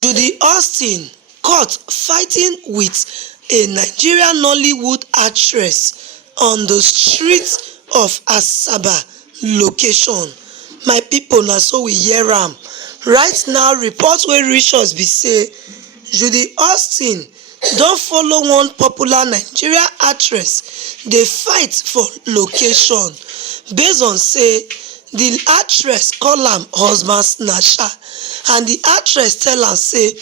Judy caught fighting with a Nigerian Nollywood actress on the streets of Asaba location. My people, na so we hear am. Right now, reports wey reach us be say Judy don follow one popular Nigerian actress dey fight for location based on say the actress call am husband snatcher and the actress tell am say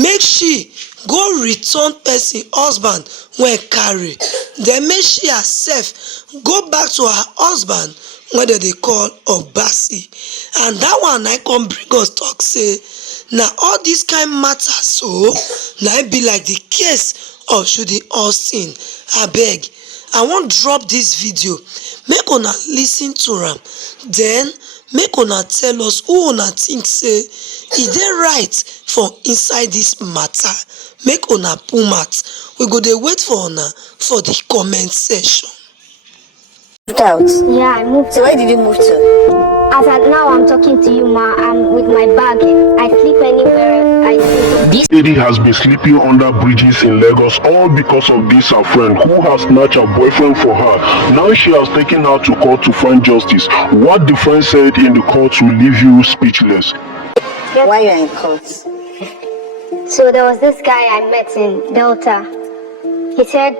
make she go return person husband wey carry, then make she herself go back to her husband wey dem dey call Obasi. And that one na come bring us talk say na all dis kind matter so na be like the case of Judy. Abeg, I wan drop this video make una lis ten to am, then make una tell us who una think say e dey right for inside this matter. Make una put mouth. We go dey wait for una for the comment section. Moved out? Yeah, I moved. So where did you move to? As at now, I'm talking to you, ma. I'm with my bag. I sleep anywhere I see. This lady has been sleeping under bridges in Lagos, all because of this her friend who has snatched her boyfriend for her. Now she has taken her to court to find justice. What the friend said in the court will leave you speechless. Why you are in court? So there was this guy I met in Delta. He said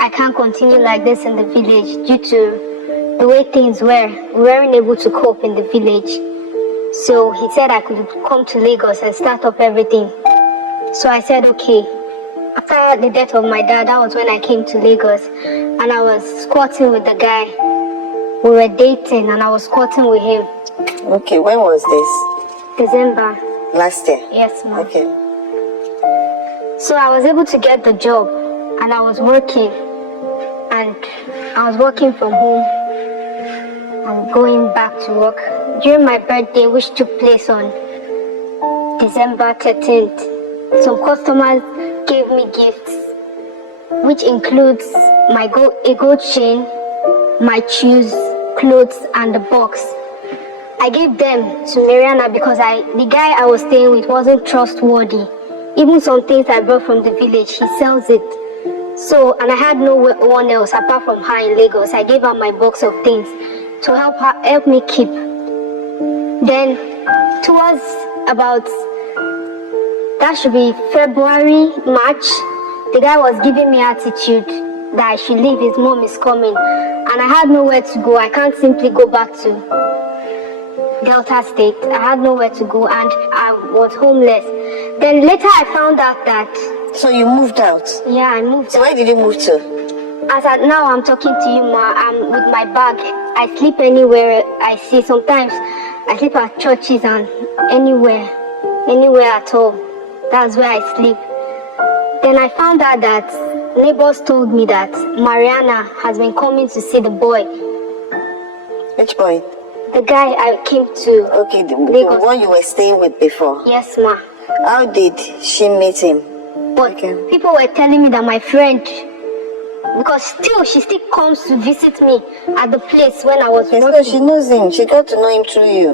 I can't continue like this in the village due to the way things were. We weren't able to cope in the village. So he said I could come to Lagos and start up everything. So I said okay. After the death of my dad, that was when I came to Lagos and I was squatting with the guy. We were dating and I was squatting with him. Okay, when was this? December. Last year? Yes, ma'am. Okay. So I was able to get the job and I was working. And I was working from home and going back to work during my birthday, which took place on December 13th. Some customers gave me gifts, which includes a gold chain, my shoes, clothes, and the box. I gave them to Mariana because the guy I was staying with wasn't trustworthy. Even some things I brought from the village, he sells it. So, and I had no one else apart from her in Lagos. I gave her my box of things to help me keep. Then, towards about, that should be February, March, the guy was giving me attitude that I should leave, his mom is coming. And I had nowhere to go. I can't simply go back to Delta State. I had nowhere to go and I was homeless. Then later I found out that... So you moved out? Yeah, I moved. So where did you move to? As at now, I'm talking to you, ma. I'm with my bag. I sleep anywhere I see. Sometimes I sleep at churches and anywhere at all. That's where I sleep. Then I found out that neighbors told me that Mariana has been coming to see the boy. Which boy? The guy I came to. Okay, the one you were staying with before. Yes, ma. How did she meet him? But people were telling me that my friend, because she still comes to visit me at the place when I was working. So she knows him. She got to know him through you.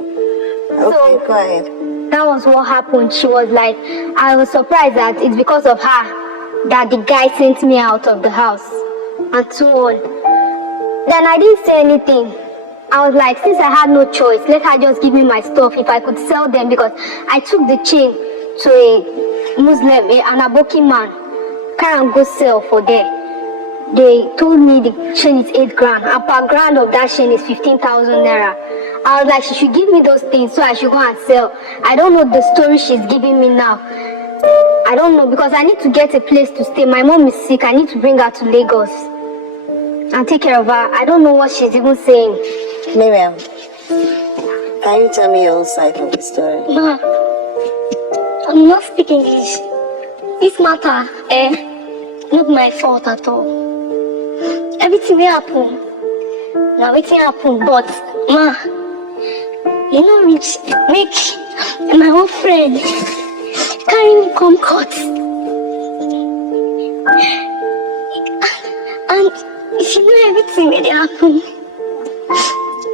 Okay, go ahead. That was what happened. She was like, I was surprised that it's because of her that the guy sent me out of the house and so on. Then I didn't say anything. I was like, since I had no choice, let her just give me my stuff if I could sell them, because I took the chain to a Muslim, an Aboki man, carry and go sell for there. They told me the chain is 8 grand, and per grand of that chain is 15,000 naira. I was like, she should give me those things so I should go and sell. I don't know the story she's giving me now. I don't know, because I need to get a place to stay. My mom is sick. I need to bring her to Lagos and take care of her. I don't know what she's even saying. Miriam, can you tell me your own side of the story? Ma, I'm not speaking English. This matter, not my fault at all. Everything will happen. Now everything happen, but ma, you know, make my own friend carry me come court. And if you know everything will happen,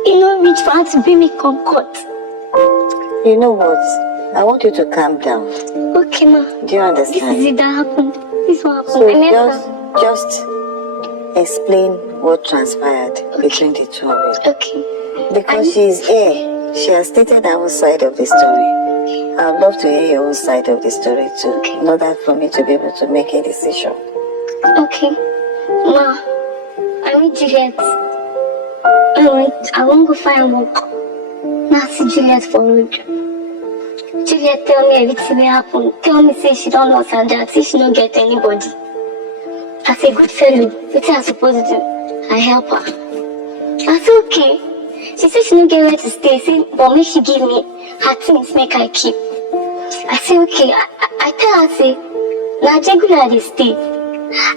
you know, reach for her to bring me come court. You know what? I want you to calm down. Okay. Okay, ma. Do you understand? This is it that happened. This is what happened. So I met her. just explain what transpired between the two of you. Okay. Because she's here. She has stated her own side of the story. I'd love to hear your own side of the story too. In order for me to be able to make a decision. Okay. Ma, I meet Juliet. I won't go find work. Now see Juliet for road. Juliet tell me everything will happen. Tell me say she don't know her dad, say she don't get anybody. I say good fellow, what am I supposed to do? I help her. I say okay. She said she don't get where to stay, say, but make she give me her things make I keep. I say okay. I tell her say, now Jegule they stay.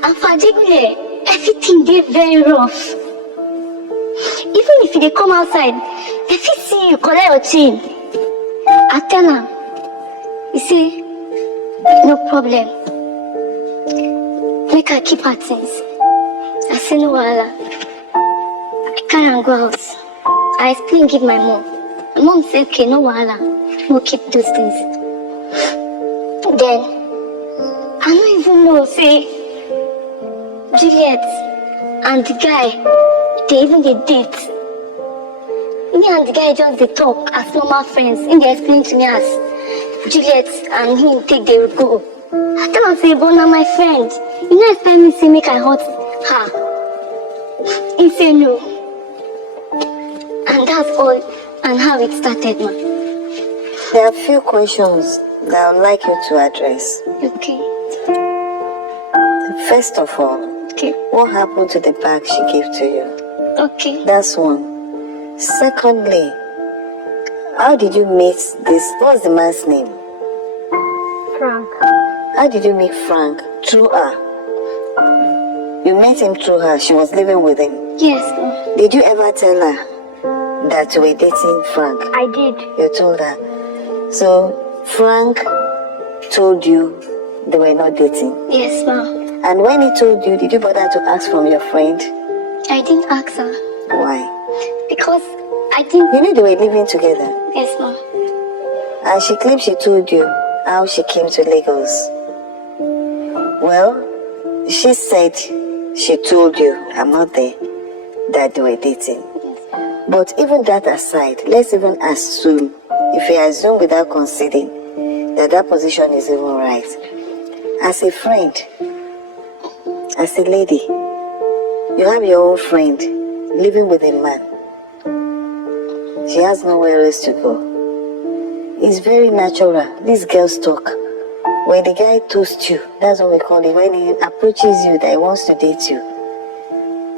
And for Jegule, everything dey very rough. Even if they come outside, they fit see you collect your chain. I tell her, you see, no problem. Make her keep her things. I say no wahala. I can't go out. I explain, give my mom. My mom say okay, no wahala. We'll keep those things. Then I don't even know, say Juliet and the guy, they even they date. Me and the guy just they talk as normal friends. And they explain to me as Juliet and him take they go. I tell him say, but now my friend, you know expect me say make I hurt her. He say no. And that's all and how it started, man. There are a few questions that I would like you to address. Okay. First of all, Okay. what happened to the bag she gave to you? Okay. That's one. Secondly, how did you meet this? What's the man's name? Frank. How did you meet Frank? Through her. You met him through her. She was living with him. Yes, ma'am. Did you ever tell her that you were dating Frank? I did. You told her. So Frank told you they were not dating. Yes, ma'am. And when he told you, did you bother to ask from your friend? I didn't ask her. Why? Because I didn't. You knew they were living together. Yes, ma'am. And she claimed she told you how she came to Lagos. Well, she said she told you, I'm not there, that they were dating. But even that aside, let's even assume, if you assume without conceding, that position is even right. As a friend, as a lady, you have your own friend living with a man. She has nowhere else to go. It's very natural. These girls talk. When the guy toasts you, that's what we call it, when he approaches you that he wants to date you,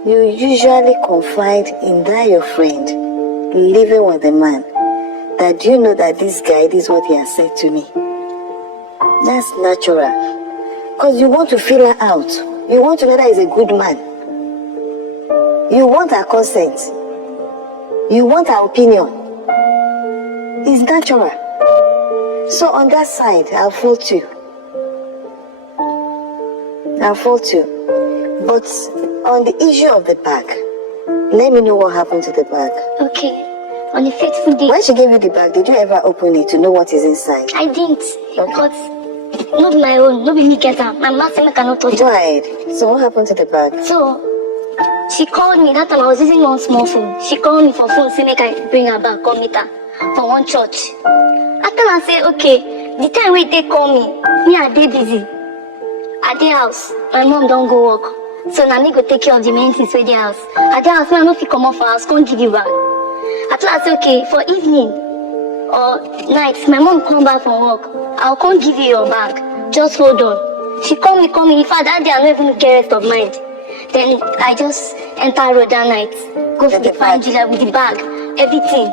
you usually confide in that your friend living with a man, that you know that this guy, this is what he has said to me. That's natural. Because you want to feel her out. You want to know that he's a good man. You want her consent. You want her opinion. It's natural. So on that side, I'll fault you. I'll fault you. But on the issue of the bag, let me know what happened to the bag. Okay. On the fateful day. When she gave you the bag, did you ever open it to know what is inside? I didn't. Okay. But not my own. Not me get her. My master cannot touch Go it. ahead. So what happened to the bag? So she called me. That time I was using one small phone. She called me for phone, say make I bring her back, come meet her for one church. After I say okay, the time when they call me I dey busy. At the house, my mom don't go work. So now me go take care of the main things with the house. At the house, when I no fit come off for house, can't give you back. After I say okay, for evening or night, my mom come back from work. I'll come give you your bag. Just hold on. She call me. In fact, that day I don't even get rest of mind. Then I just enter road that night. Go to the find Juliet with the bag, everything.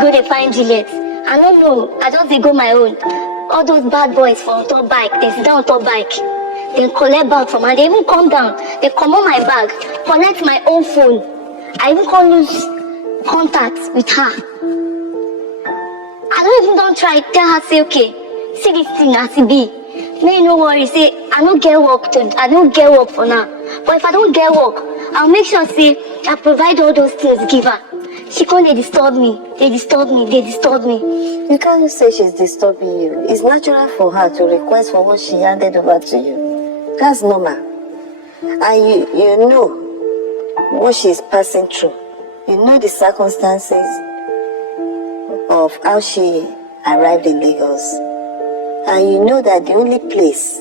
Go to find Juliet. I don't know. I just dey go my own. All those bad boys from top bike, they sit down on top bike. Then collect bag from her. They even come down. They come on my bag, collect my own phone. I even can't lose contact with her. I don't even try tell her say okay, see this thing as it be. May no worry, say I don't get work for now. But if I don't get work, I'll make sure say I provide all those things give her. She can't they disturb me. They disturb me. They disturb me. You can't say she's disturbing you. It's natural for her to request for what she handed over to you. That's normal. And you know what she's passing through. You know the circumstances of how she arrived in Lagos. And you know that the only place,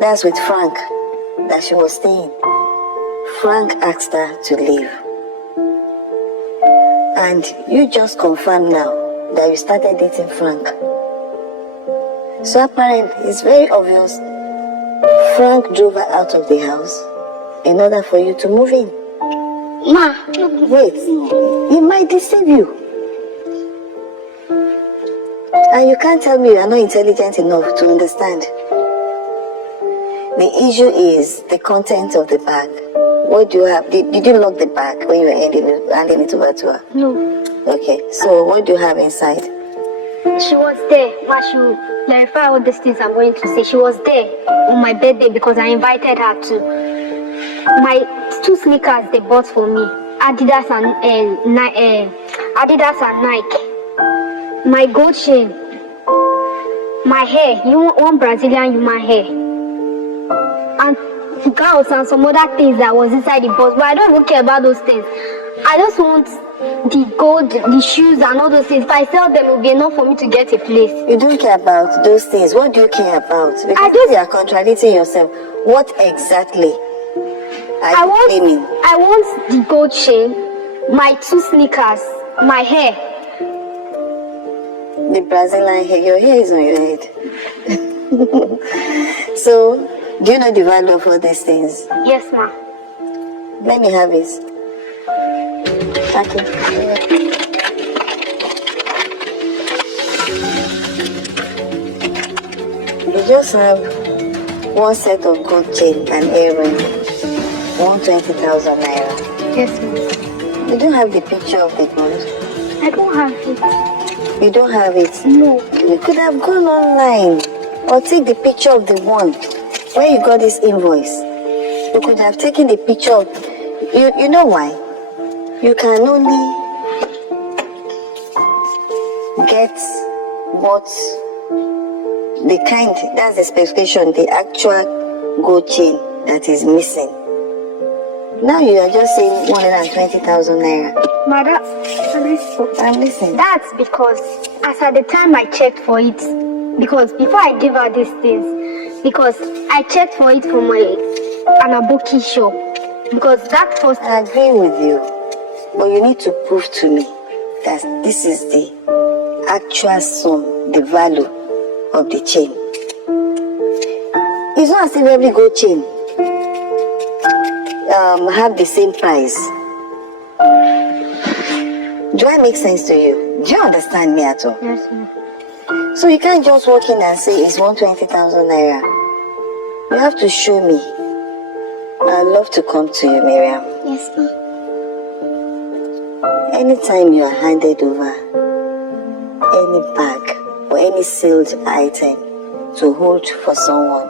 that's with Frank, that she was staying. Frank asked her to leave. And you just confirmed now that you started dating Frank. So apparently, it's very obvious Frank drove her out of the house in order for you to move in. Ma, Wait, he might deceive you. And you can't tell me you are not intelligent enough to understand. The issue is the content of the bag. What do you have? Did you lock the bag when you were handing it over to her? no. Okay, so what do you have inside? She was there. Ma, she will clarify all these things I'm going to say. She was there on my birthday because I invited her to. My 2 sneakers they bought for me. Adidas and Nike. My gold chain. My hair. You want one Brazilian human hair. And gowns and some other things that was inside the box. But I don't even care about those things. I just want the gold, the shoes and all those things. If I sell them, it will be enough for me to get a place. You don't care about those things. What do you care about? Because you are contradicting yourself. What exactly are you claiming? I want the gold chain, my 2 sneakers, my hair. The Brazilian hair. Your hair is on your head. So, do you know the value of all these things? Yes, ma. Let me have it. Okay. You just have one set of gold chain and earring, 120,000 naira. Yes, ma. You don't have the picture of the gold. I don't have it. You don't have it? No. You could have gone online or take the picture of the one where you got this invoice. You could have taken the picture of, you know why? You can only get what the kind, that's the specification, the actual gold chain that is missing. Now you are just saying 120,000 naira. Ma, I'm listening. that's because as at the time I checked for it, because before I gave her these things, because I checked for it from an aboki shop, because that first. I agree with you, but you need to prove to me that this is the actual sum, the value of the chain. It's not as if every gold chain have the same price. Do I make sense to you? Do you understand me at all? Yes, ma'am. So you can't just walk in and say it's 120,000 naira. You have to show me. I'd love to come to you, Miriam. Yes, ma'am. Anytime you are handed over any bag or any sealed item to hold for someone,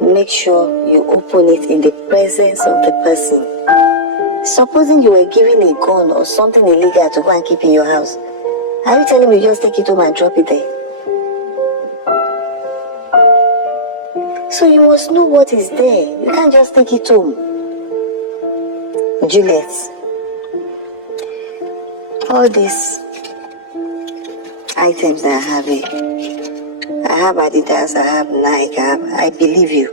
make sure you open it in the presence of the person. Supposing you were given a gun or something illegal to go and keep in your house, are you telling me you just take it home and drop it there? So you must know what is there. You can't just take it home. Juliet, all these items that I have here, I have Adidas, I have Nike, I believe you.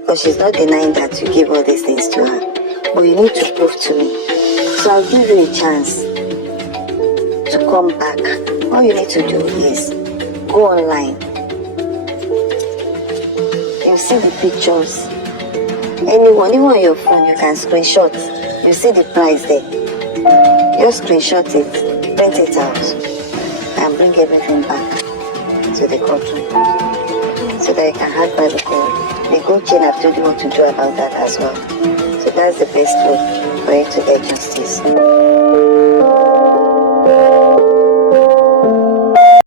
Because she's not denying that you give all these things to her. But you need to prove to me. So I'll give you a chance to come back. All you need to do is go online. You see the pictures. Anyone, even on your phone, you can screenshot. You see the price there. Just screenshot it, print it out, and bring everything back to the courtroom so that you can have by the gold. The gold chain, I've told you what to do about that as well. So that's the best way for you to get justice.